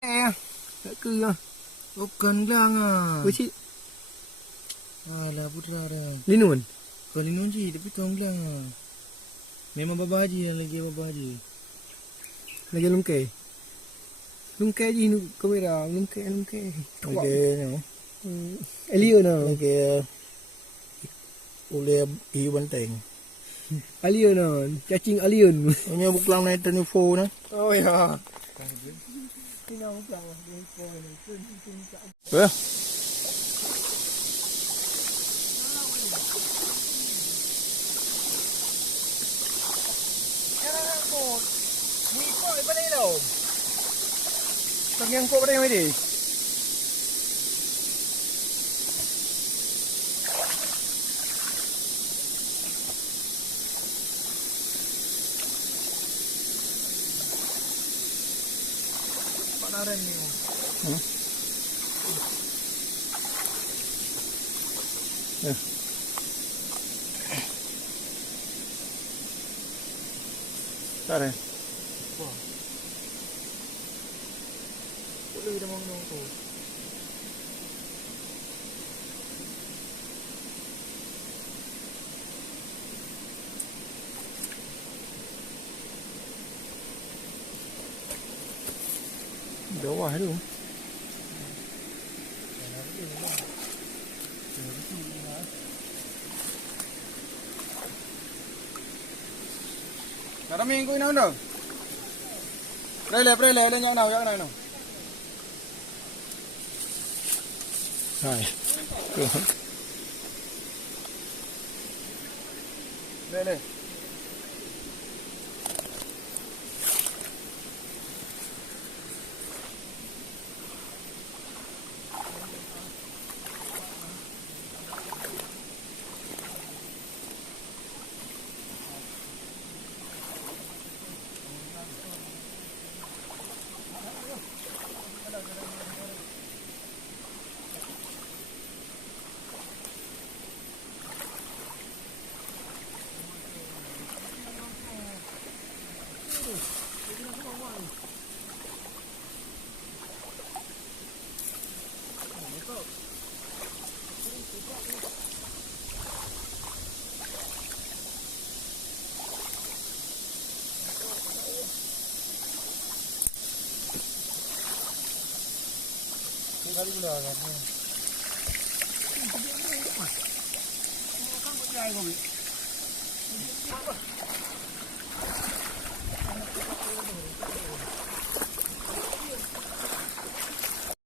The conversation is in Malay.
Ke ya. Bukan lang ah. Uci Alah putra dah. linun. Kau linun je tapi kau bilang ah. Memang babaji yang lagi babaji. Lagi lungkai. Lungkai je nu kamera, lungkai. Okey no. Alien na. Okey. Oleh iu banteng. Alien na. Cacing alien. Punya buklang na ito ni UFO na. Oh ya. Apa? Ni kau apa ni tau? Kau yang kau pada yang ni. Panaran ni. Tara. Boleh dah mau tu. Bawah tu. Cara minggu ini anda. Prele yang nak. Hai. Prele. Kali pula kan. Kan buat jai kau.